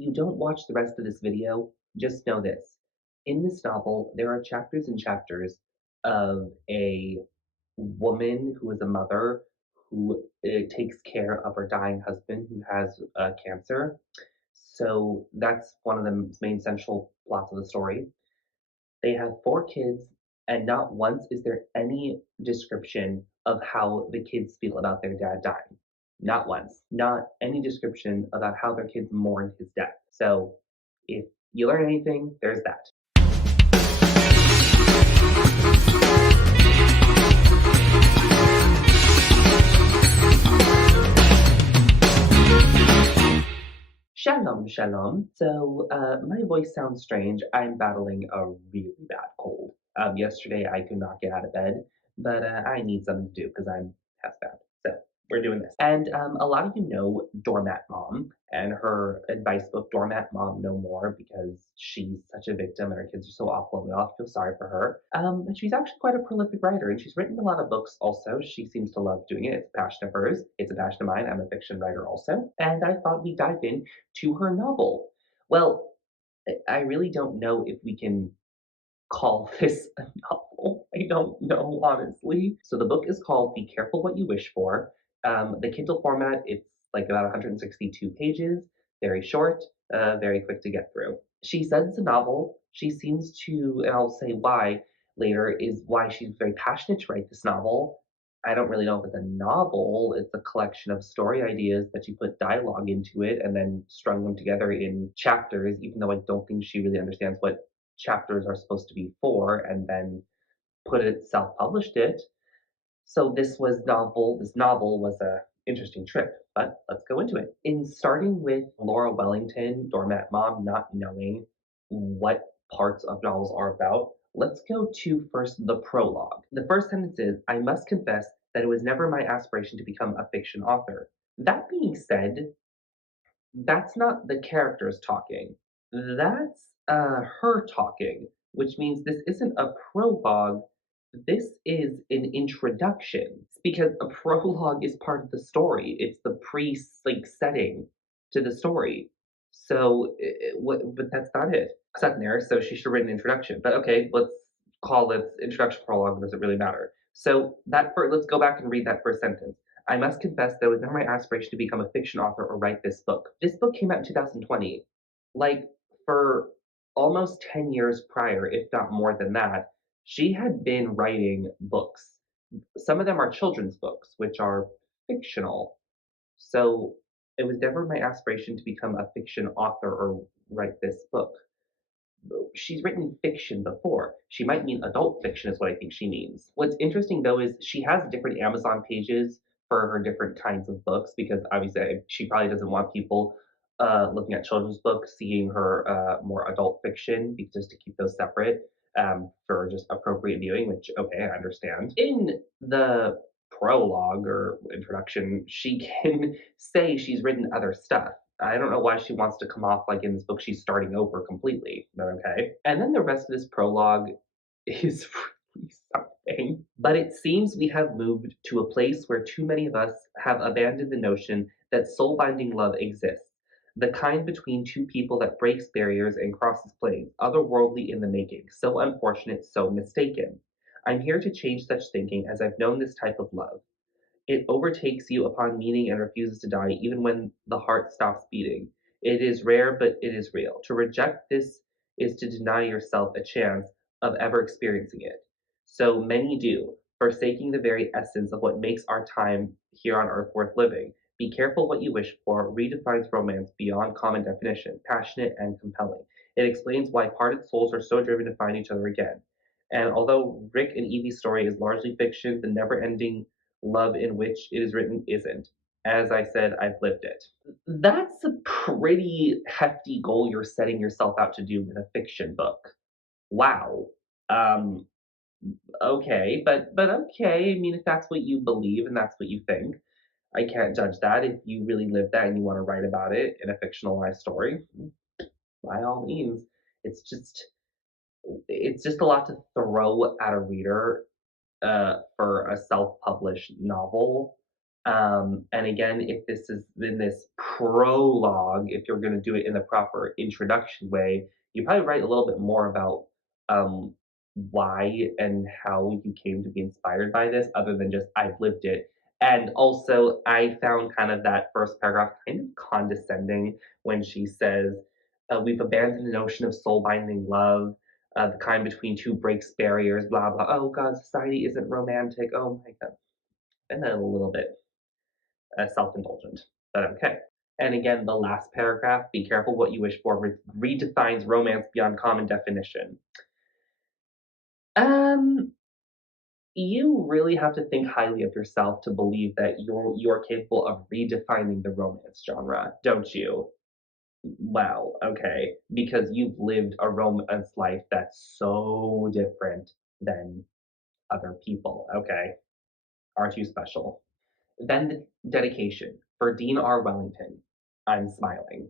you don't watch the rest of this video, just know this. In this novel, there are chapters and chapters of a woman who is a mother who takes care of her dying husband who has cancer. So that's one of the main central plots of the story. They have 4 kids, and not once is there any description of how the kids feel about their dad dying. Not once. Not any description about how their kids mourn his death. So, if you learn anything, there's that. Shalom, shalom. So, my voice sounds strange. I'm battling a really bad cold. Yesterday I could not get out of bed, but I need something to do because I'm housebound. So, we're doing this. And a lot of you know Doormat Mom and her advice book, Doormat Mom No More, because she's such a victim and her kids are so awful and we all feel sorry for her. And she's actually quite a prolific writer and she's written a lot of books also. She seems to love doing it. It's a passion of hers. It's a passion of mine. I'm a fiction writer also. And I thought we'd dive in to her novel. Well, I really don't know if we can call this a novel. I don't know, honestly. So the book is called Be Careful What You Wish For. The Kindle format, it's like about 162 pages, very short, very quick to get through. She says it's a novel. She seems to, and I'll say why later, is why she's very passionate to write this novel. I don't really know if it's a novel. It's a collection of story ideas that she put dialogue into it and then strung them together in chapters, even though I don't think she really understands what chapters are supposed to be for, and then put it self-published it. So this novel was a interesting trip, but let's go into it. In starting with Laura Wellington, Doormat Mom, not knowing what parts of novels are about, let's go to first the prologue. The first sentence is, I must confess that it was never my aspiration to become a fiction author. That being said, that's not the characters talking. That's her talking, which means this isn't a prologue. This is an introduction because a prologue is part of the story. It's the like setting to the story. So, but that's not it. It's not there, so she should have written an introduction. But okay, let's call it introduction prologue. Does it really matter? So let's go back and read that first sentence. I must confess that it was never my aspiration to become a fiction author or write this book. This book came out in 2020. Like, for almost 10 years prior, if not more than that, she had been writing books. Some of them are children's books, which are fictional. So it was never my aspiration to become a fiction author or write this book. She's written fiction before. She might mean adult fiction, is what I think she means. What's interesting though is she has different Amazon pages for her different kinds of books because obviously she probably doesn't want people looking at children's books, seeing her more adult fiction, just to keep those separate for just appropriate viewing, which, okay, I understand. In the prologue or introduction, she can say she's written other stuff. I don't know why she wants to come off like in this book she's starting over completely, but okay. And then the rest of this prologue is really something. But it seems we have moved to a place where too many of us have abandoned the notion that soul binding love exists. The kind between two people that breaks barriers and crosses planes, otherworldly in the making, so unfortunate, so mistaken. I'm here to change such thinking as I've known this type of love. It overtakes you upon meeting and refuses to die, even when the heart stops beating. It is rare, but it is real. To reject this is to deny yourself a chance of ever experiencing it. So many do, forsaking the very essence of what makes our time here on earth worth living. Be careful what you wish for redefines romance beyond common definition, passionate and compelling. It explains why parted souls are so driven to find each other again. And although Rick and Evie's story is largely fiction, the never ending love in which it is written isn't. As I said, I've lived it. That's a pretty hefty goal you're setting yourself out to do with a fiction book. Wow. Um, okay, but okay. I mean, if that's what you believe and that's what you think, I can't judge that. If you really live that and you want to write about it in a fictionalized story, by all means. It's just it's just a lot to throw at a reader for a self-published novel. And again, if this is in this prologue, if you're going to do it in the proper introduction way, you probably write a little bit more about um, why and how you came to be inspired by this, other than just I've lived it. And also, I found kind of that first paragraph kind of condescending when she says, "We've abandoned the notion of soul binding love." The kind between two breaks barriers, blah blah. Oh God, society isn't romantic. Oh my God, and then a little bit self-indulgent, but okay. And again, the last paragraph, be careful what you wish for, redefines romance beyond common definition. Um, you really have to think highly of yourself to believe that you're capable of redefining the romance genre, don't you? Wow, okay. Because you've lived a romance life that's so different than other people, okay? Aren't you special? Then the dedication for Dean R. Wellington. I'm smiling.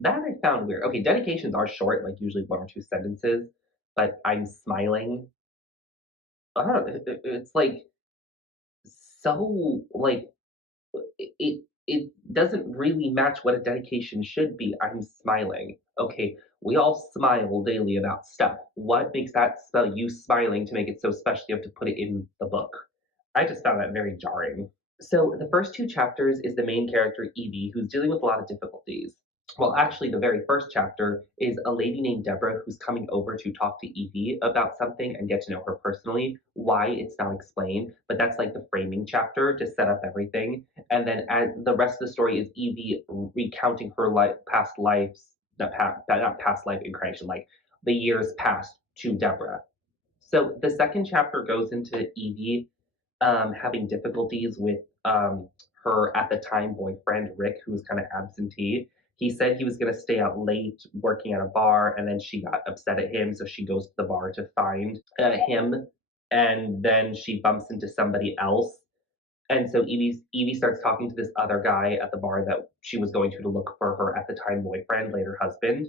That I found weird. Okay, dedications are short, like usually 1 or 2 sentences, but I'm smiling. I don't know, it's like so like it doesn't really match what a dedication should be. I'm smiling. Okay, we all smile daily about stuff. What makes that spell you smiling to make it so special you have to put it in the book? I just found that very jarring. So the first 2 chapters is the main character, Evie, who's dealing with a lot of difficulties. Well, actually, the very first chapter is a lady named Deborah who's coming over to talk to Evie about something and get to know her personally. Why, it's not explained, but that's like the framing chapter to set up everything. And then as the rest of the story is Evie recounting her past lives, not past life incarnation, like the years past to Deborah. So the second chapter goes into Evie having difficulties with her at the time boyfriend, Rick, who was kind of absentee. He said he was going to stay out late working at a bar, and then she got upset at him, so she goes to the bar to find him, and then she bumps into somebody else, and so Evie starts talking to this other guy at the bar that she was going to look for her at the time boyfriend, later husband.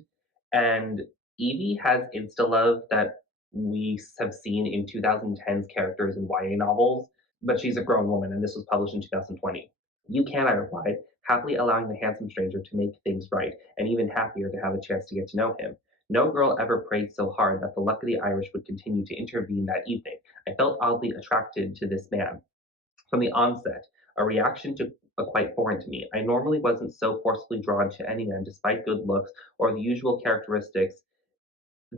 And Evie has insta love that we have seen in 2010's characters in YA novels, but she's a grown woman, and this was published in 2020. You can, I replied, happily allowing the handsome stranger to make things right, and even happier to have a chance to get to know him. No girl ever prayed so hard that the luck of the Irish would continue to intervene that evening. I felt oddly attracted to this man. From the onset, a reaction to quite foreign to me. I normally wasn't so forcibly drawn to any man despite good looks or the usual characteristics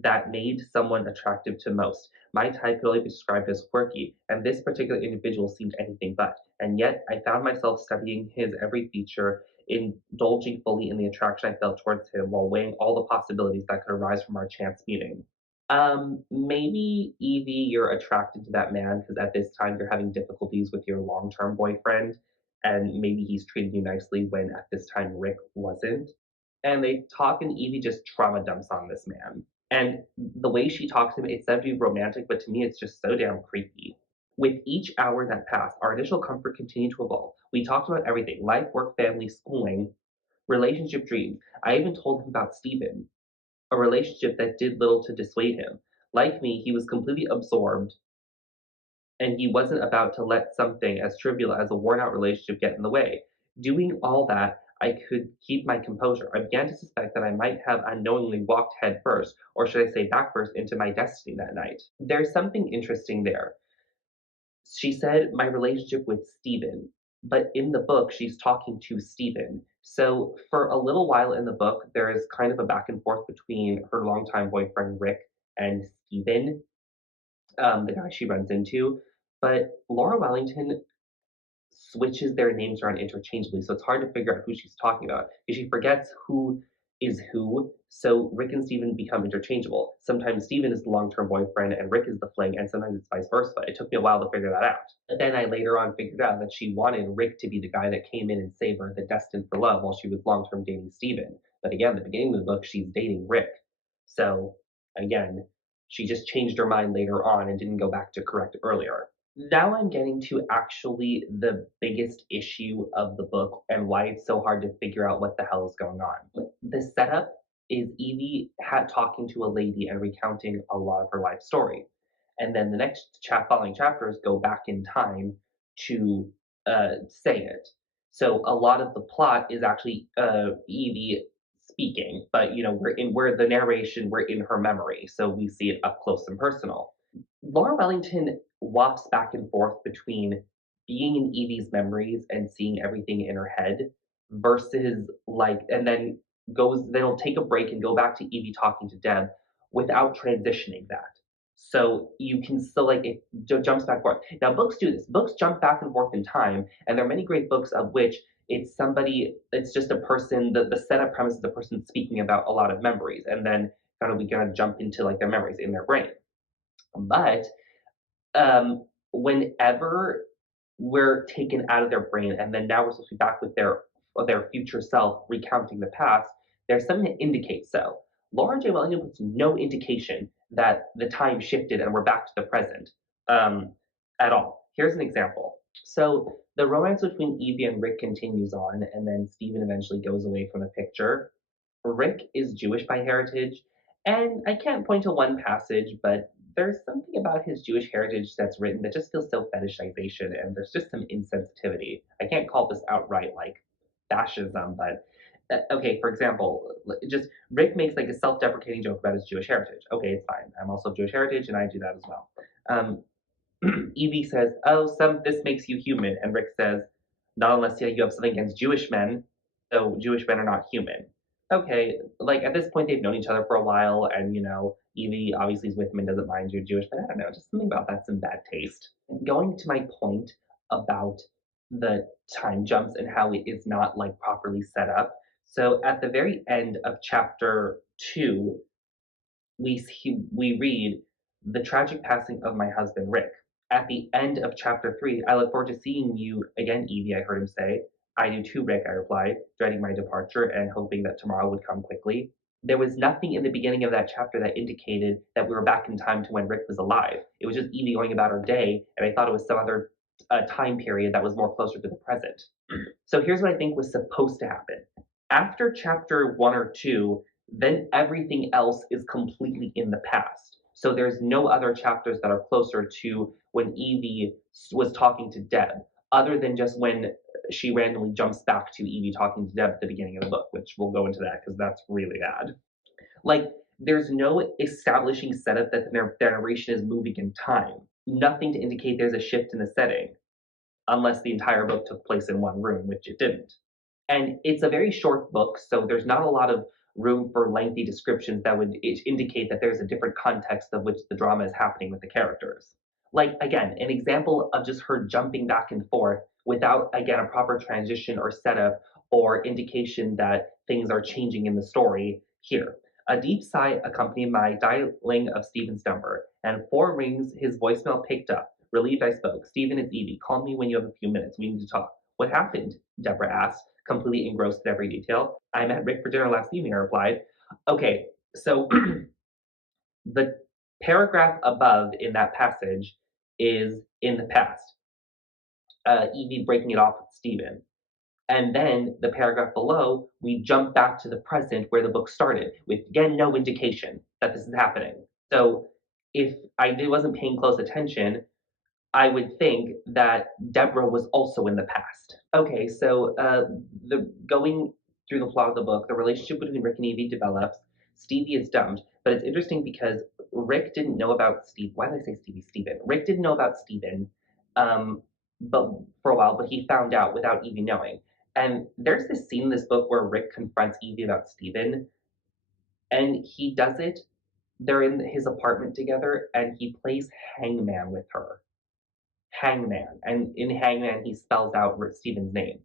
that made someone attractive to most. My type could only be described as quirky, and this particular individual seemed anything but. And yet, I found myself studying his every feature, indulging fully in the attraction I felt towards him while weighing all the possibilities that could arise from our chance meeting. Maybe Evie, you're attracted to that man because at this time you're having difficulties with your long-term boyfriend, and maybe he's treating you nicely when at this time Rick wasn't. And they talk, and Evie just trauma dumps on this man. And the way she talks to him, it's said to be romantic, but to me, it's just so damn creepy. With each hour that passed, our initial comfort continued to evolve. We talked about everything: life, work, family, schooling, relationship dreams. I even told him about Steven, a relationship that did little to dissuade him. Like me, he was completely absorbed, and he wasn't about to let something as trivial as a worn out relationship get in the way. Doing all that, I could keep my composure. I began to suspect that I might have unknowingly walked head first, or should I say back first, into my destiny that night. There's something interesting there. She said my relationship with Steven, but in the book, she's talking to Steven. So for a little while in the book, there is kind of a back and forth between her longtime boyfriend Rick and Steven, the guy she runs into. But Laura Wellington switches their names around interchangeably, so it's hard to figure out who she's talking about because she forgets who is who. So Rick and Steven become interchangeable. Sometimes Steven is the long-term boyfriend and Rick is the fling, and sometimes it's vice versa. It took me a while to figure that out. But then I later on figured out that she wanted Rick to be the guy that came in and saved her, the destined for love, while she was long-term dating Steven. But again, at the beginning of the book, she's dating Rick. So again, she just changed her mind later on and didn't go back to correct earlier. Now I'm getting to actually the biggest issue of the book and why it's so hard to figure out what the hell is going on. The setup is Evie talking to a lady and recounting a lot of her life story. And then the next following chapters go back in time to say it. So a lot of the plot is actually Evie speaking, but we're the narration, we're in her memory, so we see it up close and personal. Laura Wellington wafts back and forth between being in Evie's memories and seeing everything in her head versus and then they'll take a break and go back to Evie talking to Deb without transitioning that. So you can still it jumps back and forth. Now books do this. Books jump back and forth in time, and there are many great books of which it's just a person, the setup premise is the person speaking about a lot of memories, and then we gonna jump into their memories in their brain. But whenever we're taken out of their brain and then now we're supposed to be back with their future self recounting the past, there's something that indicates so. Laura J. Wellington puts no indication that the time shifted and we're back to the present um, at all. Here's an example. So the romance between Evie and Rick continues on, and then Stephen eventually goes away from the picture. Rick is Jewish by heritage, and I can't point to one passage, but there's something about his Jewish heritage that's written that just feels so fetishization, and there's just some insensitivity. I can't call this outright fascism, but okay, for example, just Rick makes a self-deprecating joke about his Jewish heritage. Okay, it's fine. I'm also of Jewish heritage, and I do that as well. Evie says, "Oh, this makes you human," and Rick says, "Not unless you have something against Jewish men. So Jewish men are not human." Okay, at this point they've known each other for a while, and Evie obviously is with him and doesn't mind you're Jewish, but I don't know, just something about that's in bad taste. Going to my point about the time jumps and how it is not properly set up. So at the very end of chapter 2, we read the tragic passing of my husband Rick. At the end of chapter 3, I look forward to seeing you again, Evie, I heard him say. I do too, Rick, I replied, dreading my departure and hoping that tomorrow would come quickly. There was nothing in the beginning of that chapter that indicated that we were back in time to when Rick was alive. It was just Evie going about her day, and I thought it was some other time period that was more closer to the present. So here's what I think was supposed to happen. After chapter 1 or 2, then everything else is completely in the past. So there's no other chapters that are closer to when Evie was talking to Deb, other than just when she randomly jumps back to Evie talking to Deb at the beginning of the book, which we'll go into that because that's really bad. There's no establishing setup that the narration is moving in time. Nothing to indicate there's a shift in the setting, unless the entire book took place in one room, which it didn't. And it's a very short book, so there's not a lot of room for lengthy descriptions that would indicate that there's a different context of which the drama is happening with the characters. Again, an example of just her jumping back and forth without, again, a proper transition or setup or indication that things are changing in the story here. A deep sigh accompanied my dialing of Stephen's number, and 4 rings his voicemail picked up. Relieved, I spoke. "Stephen, it's Evie. Call me when you have a few minutes. We need to talk." "What happened?" Deborah asked, completely engrossed in every detail. "I met Rick for dinner last evening," I replied. Okay, so the paragraph above in that passage is in the past. Evie breaking it off with Stephen. And then the paragraph below, we jump back to the present where the book started, with again no indication that this is happening. So if I wasn't paying close attention, I would think that Deborah was also in the past. Okay, so the going through the plot of the book, the relationship between Rick and Evie develops. Stevie is dumped, but it's interesting because Rick didn't know about Steve. Why did I say Stevie? Stephen. Rick didn't know about Stephen, but for a while, but he found out without Evie knowing. And there's this scene in this book where Rick confronts Evie about Stephen, and he does it. They're in his apartment together, and he plays hangman with her. Hangman. And in Hangman, he spells out Stephen's name.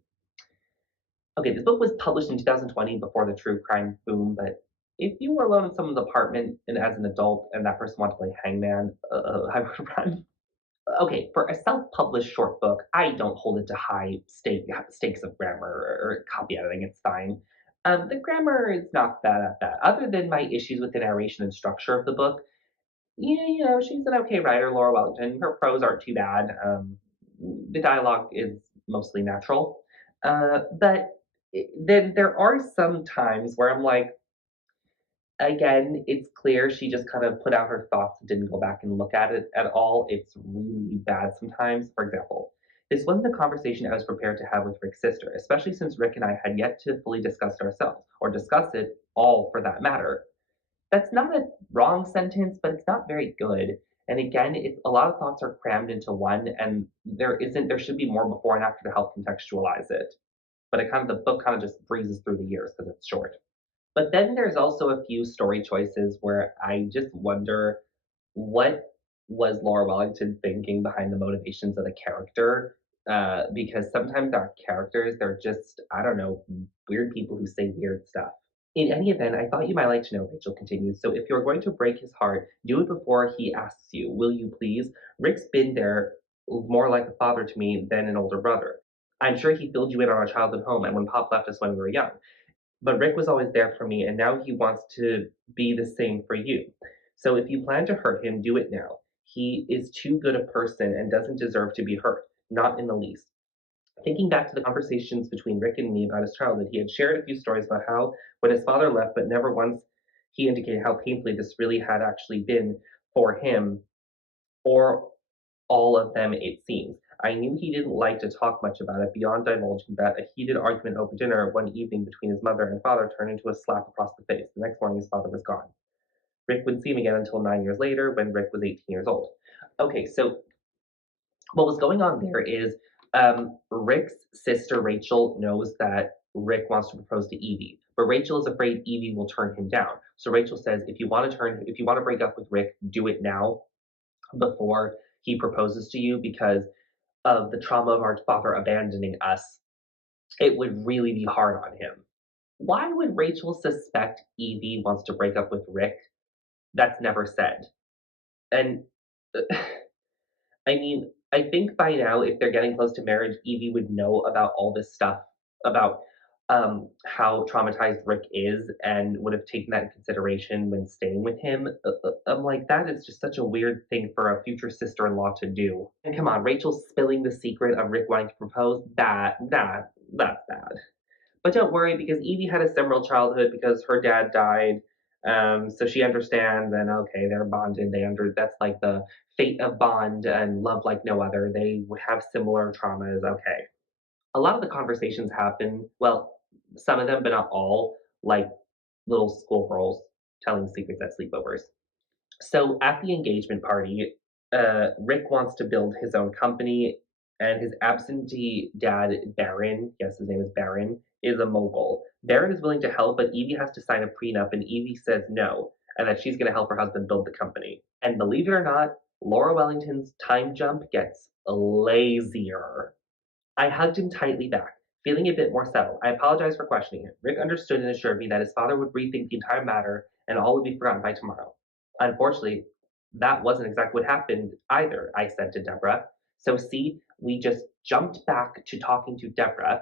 Okay, this book was published in 2020 before the true crime boom, but if you were alone in someone's apartment and as an adult and that person wanted to play Hangman, I would run. Okay, for a self-published short book, I don't hold it to high stakes of grammar or copy editing. It's fine. The grammar is not bad. Other than my issues with the narration and structure of the book, yeah, she's an okay writer, Laura Wellington. Her prose aren't too bad. The dialogue is mostly natural. But then there are some times where I'm like, again, it's clear she just kind of put out her thoughts and didn't go back and look at it at all. It's really bad sometimes. For example, This wasn't a conversation I was prepared to have with Rick's sister, especially since Rick and I had yet to fully discuss it ourselves, or discuss it all for that matter. That's not a wrong sentence, but it's not very good. And again, a lot of thoughts are crammed into one, and there should be more before and after to help contextualize it. But the book kind of just breezes through the years because it's short. But then there's also a few story choices where I just wonder what was Laura Wellington thinking behind the motivations of the character? Because sometimes our characters, they're just, I don't know, weird people who say weird stuff. In any event, I thought you might like to know, Rachel continues. So if you're going to break his heart, do it before he asks you, will you please? Rick's been there more like a father to me than an older brother. I'm sure he filled you in on our childhood home and when Pop left us when we were young. But Rick was always there for me, and now he wants to be the same for you. So if you plan to hurt him, do it now. He is too good a person and doesn't deserve to be hurt, not in the least. Thinking back to the conversations between Rick and me about his childhood, he had shared a few stories about how, when his father left, but never once he indicated how painfully this really had actually been for him, or all of them, it seems. I knew he didn't like to talk much about it beyond divulging that a heated argument over dinner one evening between his mother and father turned into a slap across the face. The next morning, his father was gone. Rick wouldn't see him again until 9 years later when Rick was 18 years old. Okay, so what was going on there is Rick's sister Rachel knows that Rick wants to propose to Evie, but Rachel is afraid Evie will turn him down. So Rachel says, if you want to break up with Rick, do it now before he proposes to you because of the trauma of our father abandoning us. It would really be hard on him. Why would Rachel suspect Evie wants to break up with Rick? That's never said. And I mean, I think by now, if they're getting close to marriage, Evie would know about all this stuff about how traumatized Rick is and would have taken that in consideration when staying with him. I'm like, that is just such a weird thing for a future sister in law to do. And come on, Rachel spilling the secret of Rick wanting to propose, that's bad. But don't worry, because Evie had a similar childhood because her dad died. So she understands, and okay, they're bonded. That's like the fate of Bond and love like no other. They have similar traumas. Okay, a lot of the conversations happen. Well, some of them, but not all. Like little schoolgirls telling secrets at sleepovers. So at the engagement party, Rick wants to build his own company, and his absentee dad, Baron, yes, his name is Baron, is a mogul. Baron is willing to help, but Evie has to sign a prenup, and Evie says no, and that she's going to help her husband build the company. And believe it or not, Laura Wellington's time jump gets lazier. I hugged him tightly back, feeling a bit more settled. I apologized for questioning him. Rick understood and assured me that his father would rethink the entire matter and all would be forgotten by tomorrow. Unfortunately, that wasn't exactly what happened either, I said to Deborah. So, see, we just jumped back to talking to Deborah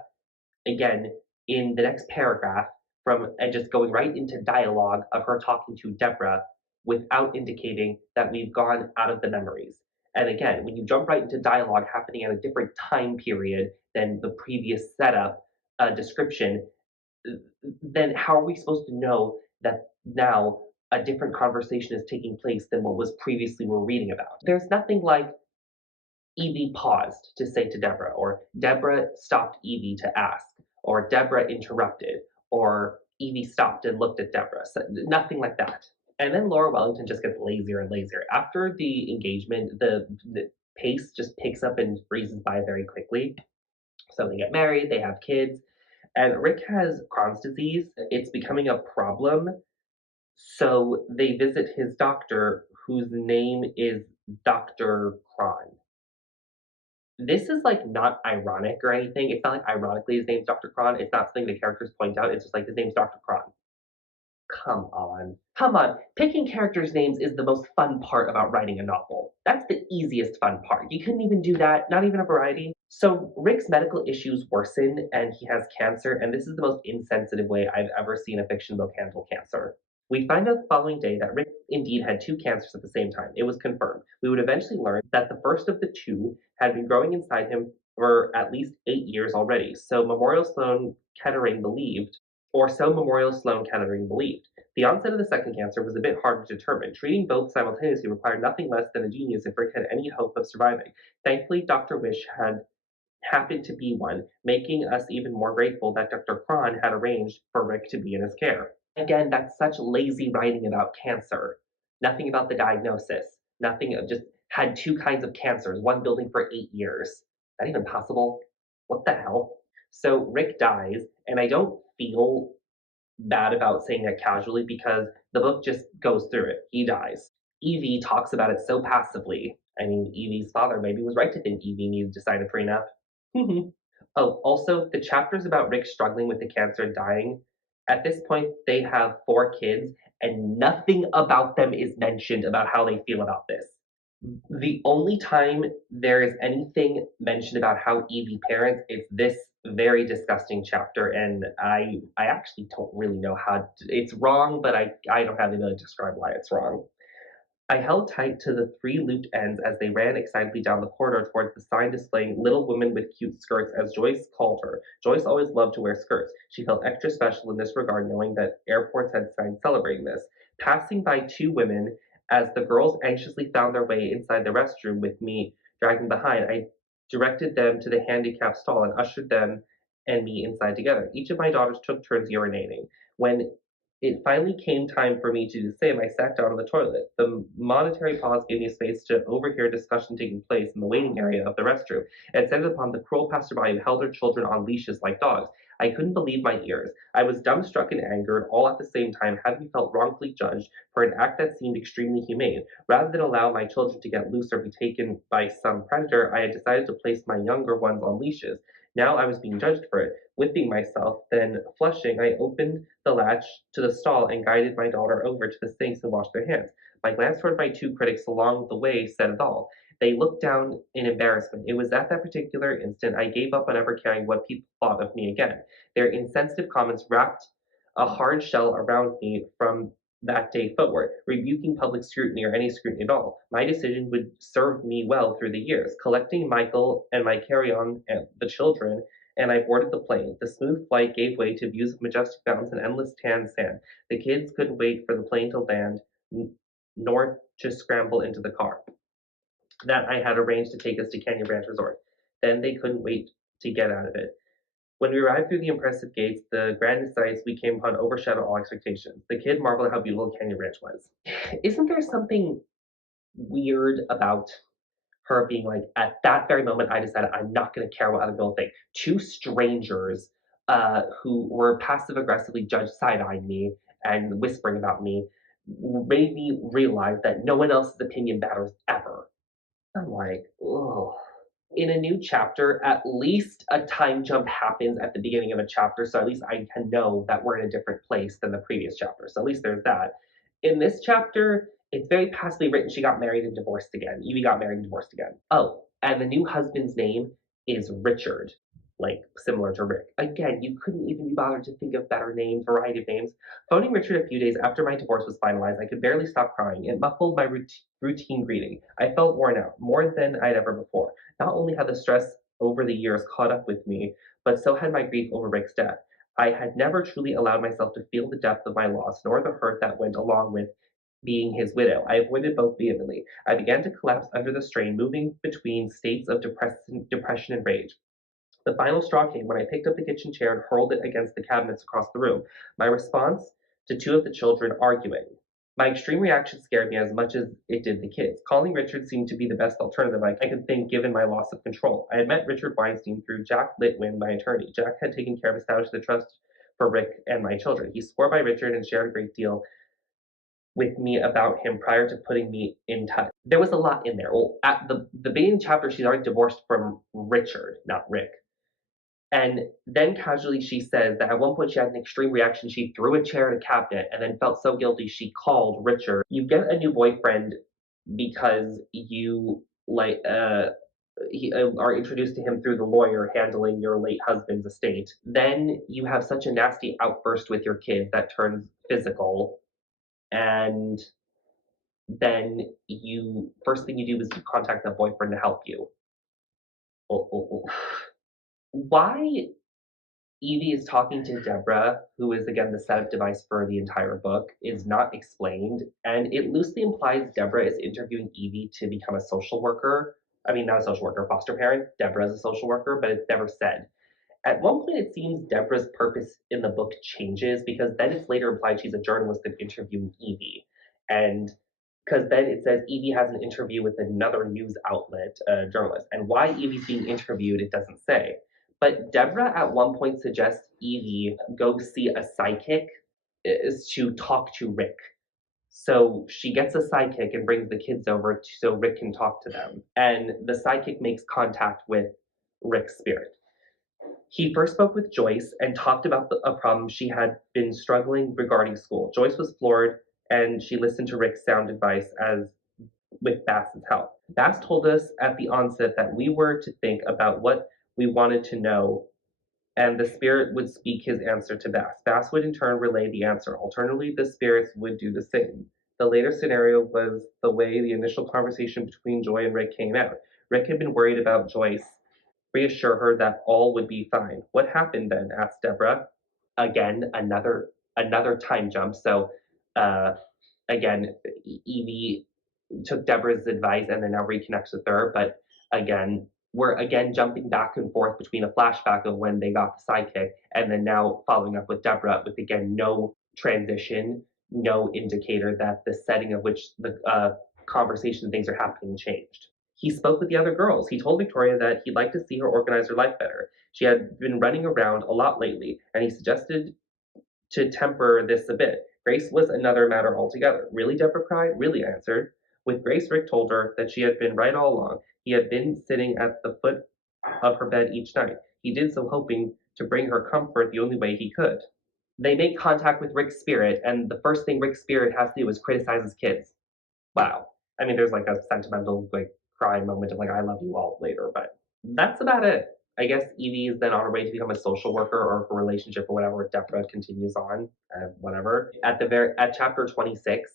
again in the next paragraph from and just going right into dialogue of her talking to Deborah without indicating that we've gone out of the memories. And again, when you jump right into dialogue happening at a different time period than the previous setup description, then how are we supposed to know that now a different conversation is taking place than what was previously we're reading about? There's nothing like Evie paused to say to Deborah, or Deborah stopped Evie to ask, or Deborah interrupted, or Evie stopped and looked at Deborah. So, nothing like that. And then Laura Wellington just gets lazier and lazier. After the engagement, the pace just picks up and breezes by very quickly. So they get married, they have kids, and Rick has Crohn's disease. It's becoming a problem. So they visit his doctor, whose name is Dr. Cron. This is like not ironic or anything. It's not like ironically his name's Dr. Kron. It's not something the characters point out. It's just like his name's Dr. Kron. Come on. Come on. Picking characters' names is the most fun part about writing a novel. That's the easiest fun part. You couldn't even do that, not even a variety. So Rick's medical issues worsen and he has cancer, and this is the most insensitive way I've ever seen a fiction book handle cancer. We find out the following day that Rick indeed had two cancers at the same time. It was confirmed. We would eventually learn that the first of the two had been growing inside him for at least 8 years already. So Memorial Sloan Kettering believed. The onset of the second cancer was a bit hard to determine. Treating both simultaneously required nothing less than a genius if Rick had any hope of surviving. Thankfully, Dr. Wish had happened to be one, making us even more grateful that Dr. Cron had arranged for Rick to be in his care. Again, that's such lazy writing about cancer. Nothing about the diagnosis. Nothing, just had two kinds of cancers, one building for 8 years. Is that even possible? What the hell? So Rick dies, and I don't feel bad about saying that casually because the book just goes through it. He dies. Evie talks about it so passively. I mean, Evie's father maybe was right to think Evie needed to sign a prenup. Oh, also, the chapters about Rick struggling with the cancer and dying, at this point, they have 4 kids, and nothing about them is mentioned about how they feel about this. The only time there is anything mentioned about how Evie parents is this very disgusting chapter, and I actually don't really know how it's wrong, but I don't have the ability to describe why it's wrong. I held tight to the 3 looped ends as they ran excitedly down the corridor towards the sign displaying "Little Women with Cute Skirts," as Joyce called her. Joyce always loved to wear skirts. She felt extra special in this regard, knowing that airports had signs celebrating this. Passing by 2 women, as the girls anxiously found their way inside the restroom with me dragging behind, I directed them to the handicap stall and ushered them and me inside together. Each of my daughters took turns urinating. When it finally came time for me to do the same. I sat down on the toilet. The monetary pause gave me space to overhear a discussion taking place in the waiting area of the restroom, and centered upon the cruel passerby who held her children on leashes like dogs. I couldn't believe my ears. I was dumbstruck and angered, all at the same time, having felt wrongfully judged for an act that seemed extremely humane. Rather than allow my children to get loose or be taken by some predator, I had decided to place my younger ones on leashes. Now I was being judged for it. Whipping myself, then flushing, I opened the latch to the stall and guided my daughter over to the sinks and washed their hands. My glance toward my 2 critics along the way said it all. They looked down in embarrassment. It was at that particular instant I gave up on ever caring what people thought of me again. Their insensitive comments wrapped a hard shell around me from that day forward, rebuking public scrutiny or any scrutiny at all. My decision would serve me well through the years. Collecting Michael and my carry-on and the children, and I boarded the plane. The smooth flight gave way to views of majestic mountains and endless tan sand. The kids couldn't wait for the plane to land, nor to scramble into the car that I had arranged to take us to Canyon Ranch Resort. Then they couldn't wait to get out of it. When we arrived through the impressive gates, the grand sights we came upon overshadowed all expectations. The kid marveled at how beautiful Canyon Ranch was. Isn't there something weird about her being like, at that very moment, I decided I'm not going to care what other people think. 2 strangers who were passive aggressively judge side eyeing me and whispering about me made me realize that no one else's opinion matters ever. I'm like, ugh. In a new chapter, at least a time jump happens at the beginning of a chapter, so at least I can know that we're in a different place than the previous chapter. So at least there's that. In this chapter, it's very passively written. She got married and divorced again. Evie got married and divorced again. Oh, and the new husband's name is Richard, like similar to Rick. Again, you couldn't even be bothered to think of better names, variety of names. Phoning Richard a few days after my divorce was finalized, I could barely stop crying. It muffled my routine greeting. I felt worn out, more than I'd ever before. Not only had the stress over the years caught up with me, but so had my grief over Rick's death. I had never truly allowed myself to feel the depth of my loss, nor the hurt that went along with being his widow. I avoided both vehemently. I began to collapse under the strain, moving between states of depression and rage. The final straw came when I picked up the kitchen chair and hurled it against the cabinets across the room, my response to 2 of the children arguing. My extreme reaction scared me as much as it did the kids. Calling Richard seemed to be the best alternative I could think given my loss of control. I had met Richard Weinstein through Jack Litwin, my attorney. Jack had taken care of establishing the trust for Rick and my children. He swore by Richard and shared a great deal with me about him prior to putting me in touch. There was a lot in there. Well, at the beginning chapter, she's already divorced from Richard, not Rick. And then casually she says that at one point she had an extreme reaction. She threw a chair at a cabinet and then felt so guilty she called Richard. You get a new boyfriend because you are introduced to him through the lawyer handling your late husband's estate. Then you have such a nasty outburst with your kid that turns physical, and then you first thing you do is you contact that boyfriend to help you. Oh, oh, oh. Why Evie is talking to Deborah, who is again the setup device for the entire book, is not explained, and it loosely implies Deborah is interviewing Evie to become a social worker. I mean, not a social worker, foster parent. Deborah is a social worker, but it's never said. At one point, it seems Deborah's purpose in the book changes because then it's later implied she's a journalist and interviewing Evie. And because then it says Evie has an interview with another news outlet, journalist. And why Evie's being interviewed, it doesn't say. But Deborah at one point suggests Evie go see a psychic is to talk to Rick. So she gets a sidekick and brings the kids over so Rick can talk to them. And the sidekick makes contact with Rick's spirit. He first spoke with Joyce and talked about a problem she had been struggling regarding school. Joyce was floored and she listened to Rick's sound advice as with Bass's help. Bass told us at the onset that we were to think about what we wanted to know, and the spirit would speak his answer to Bass. Bass would in turn relay the answer. Alternatively, the spirits would do the same. The later scenario was the way the initial conversation between Joy and Rick came out. Rick had been worried about Joyce, reassure her that all would be fine. What happened then? Asked Deborah. Again, another time jump. So uh, again, Evie took Deborah's advice and then now reconnects with her. But again, we're again jumping back and forth between a flashback of when they got the sidekick and then now following up with Deborah with again no transition, no indicator that the setting of which the conversation and things are happening changed. He spoke with the other girls. He told Victoria that he'd like to see her organize her life better. She had been running around a lot lately, and he suggested to temper this a bit. Grace was another matter altogether. Really, Deborah cried. Really, I answered. With Grace, Rick told her that she had been right all along. He had been sitting at the foot of her bed each night. He did so hoping to bring her comfort the only way he could. They make contact with Rick's spirit, and the first thing Rick's spirit has to do is criticize his kids. Wow. I mean, there's like a sentimental, like, cry moment of like, I love you all later, but that's about it. I guess Evie is then on her way to become a social worker or her relationship or whatever with Deborah continues on, whatever. At chapter 26,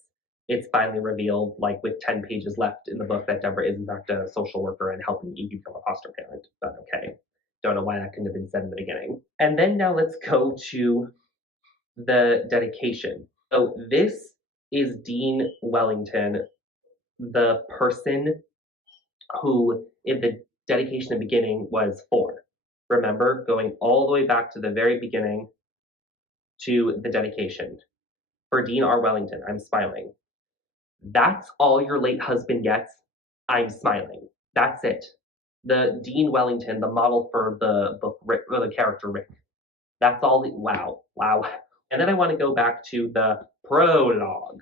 it's finally revealed, like with 10 pages left in the book, that Deborah is in fact a social worker and helping Evie become a foster parent. But okay, don't know why that couldn't have been said in the beginning. And then now let's go to the dedication. So this is Dean Wellington, the person who, in the dedication in the beginning, was for. Remember, going all the way back to the very beginning to the dedication. For Dean R. Wellington, I'm smiling. That's all your late husband gets. I'm smiling. That's it. The Dean Wellington, the model for the book, Rick, or the character Rick. That's all. Wow, wow. And then I want to go back to the prologue.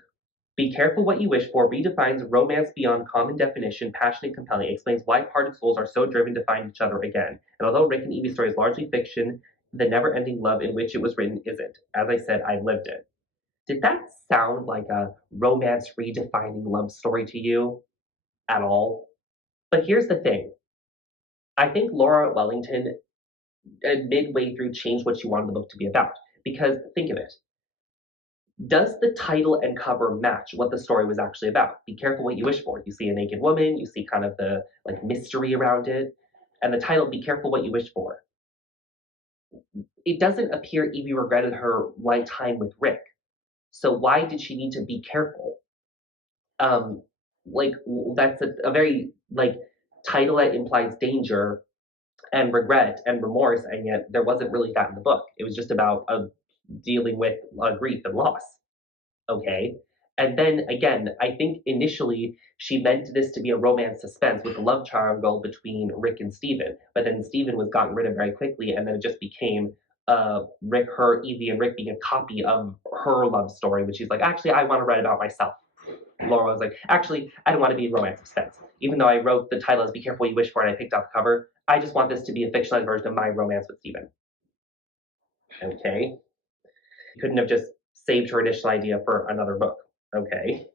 Be careful what you wish for redefines romance beyond common definition, passionate, compelling, explains why parted souls are so driven to find each other again. And although Rick and Evie's story is largely fiction, the never-ending love in which it was written isn't. As I said, I've lived it. Did that sound like a romance redefining love story to you at all? But here's the thing. I think Laura Wellington, midway through, changed what she wanted the book to be about. Because think of it. Does the title and cover match what the story was actually about? Be careful what you wish for. You see a naked woman, you see kind of the like mystery around it, and the title, Be Careful What You Wish For. It doesn't appear Evie regretted her light time with Rick. So why did she need to be careful? Um, like that's a very like title that implies danger and regret and remorse, and yet there wasn't really that in the book. It was just about dealing with grief and loss. Okay. And then again, I think initially she meant this to be a romance suspense with a love triangle between Rick and Steven, but then Steven was gotten rid of very quickly, and then it just became Rick, her, Evie, and Rick being a copy of her love story, which she's like, actually, I want to write about myself. Laura was like, actually, I don't want to be romance suspense. Even though I wrote the title as Be Careful What You Wish For and I picked out the cover, I just want this to be a fictionalized version of my romance with Steven. Okay. Couldn't have just saved her initial idea for another book. Okay,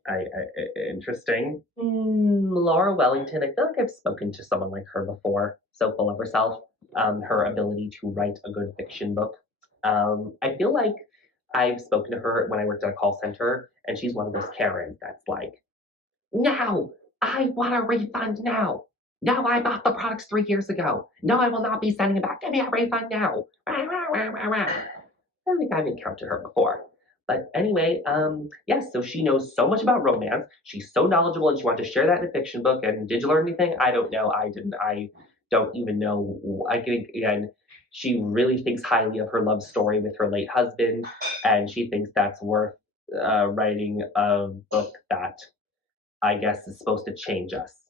interesting. Laura Wellington, I feel like I've spoken to someone like her before, so full of herself. Her ability to write a good fiction book. I feel like I've spoken to her when I worked at a call center, and she's one of those Karens that's like, now, I want a refund now. No, I bought the products 3 years ago. No, I will not be sending it back. Give me a refund now. I think I've encountered her before. But anyway, yes, so she knows so much about romance. She's so knowledgeable and she wanted to share that in a fiction book. And did you learn anything? I don't know. I didn't. I don't even know. I think, again, she really thinks highly of her love story with her late husband. And she thinks that's worth writing a book that I guess is supposed to change us.